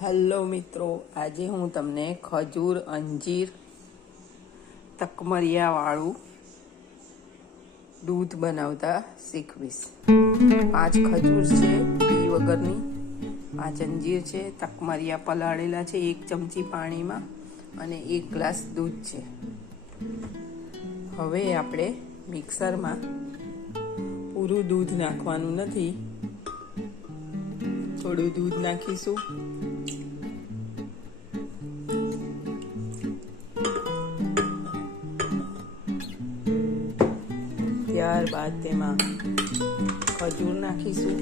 Hello મિત્રો, આજે હું તમને ખજૂર અંજીર તકમરિયાવાળું દૂધ બનાવતા શીખવીશ। 5 ખજૂર છે ઘી વગરની, 5 અંજીર છે, તકમરિયા પલાળેલા છે 1 ચમચી પાણીમાં અને 1 ગ્લાસ દૂધ છે। હવે આપણે મિક્સરમાં પૂરું દૂધ નાખવાનું નથી, થોડું દૂધ નાખીશું। ત્યારબાદ તેમાં ખજૂર નાખીશું,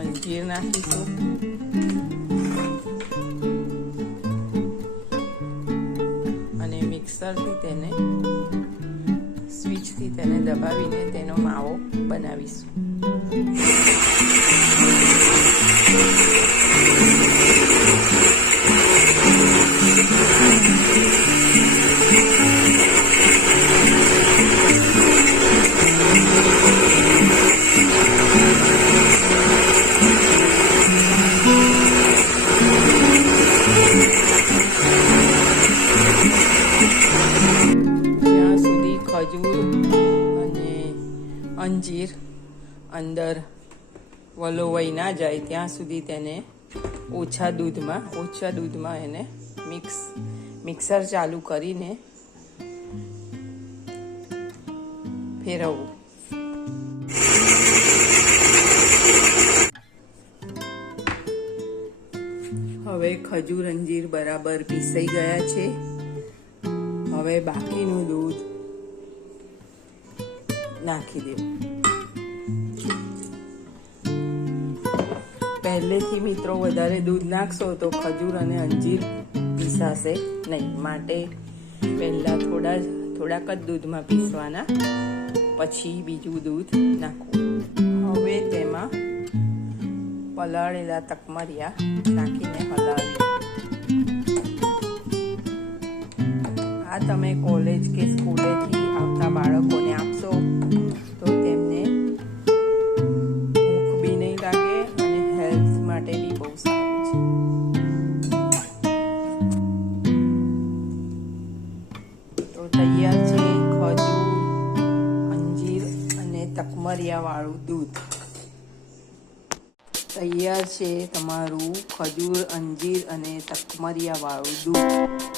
અંજીર નાખીશું, અને મિક્સરથી તેને સ્વિચથી તેને દબાવીને તેનો માવો બનાવીશું। જ્યાં સુધી ખજૂર અને અંજીર અંદર વલોવાઈ ના જાય ત્યાં સુધી તેને ઓછા દૂધમાં એને મિક્સર ચાલુ કરીને ફેરવવું। હવે ખજૂર અંજીર બરાબર પીસાઈ ગયા છે। હવે બાકીનું દૂધ નાખી દેવું। પહેલેથી મિત્રો વધારે દૂધ નાખશો તો ખજૂર અને અંજીર પીસાશે નહીં, માટે પહેલા થોડાક જ દૂધમાં પીસવાના, પછી બીજું દૂધ નાખવું। હવે તેમાં પલાળેલા તકમરિયા નાખીને હલાવી। આ તમે કોલેજ કે સ્કૂલેથી આવતા બાળકોને આપશો તો તેમને ભૂખ બી નહીં લાગે અને હેલ્થ માટે બી બહુ સારું છે। તો તૈયાર છે ખજૂર, અંજીર અને તકમરિયાવાળું દૂધ। તૈયાર છે તમારું ખજૂર, અંજીર અને તકમરિયાવાળું દૂધ।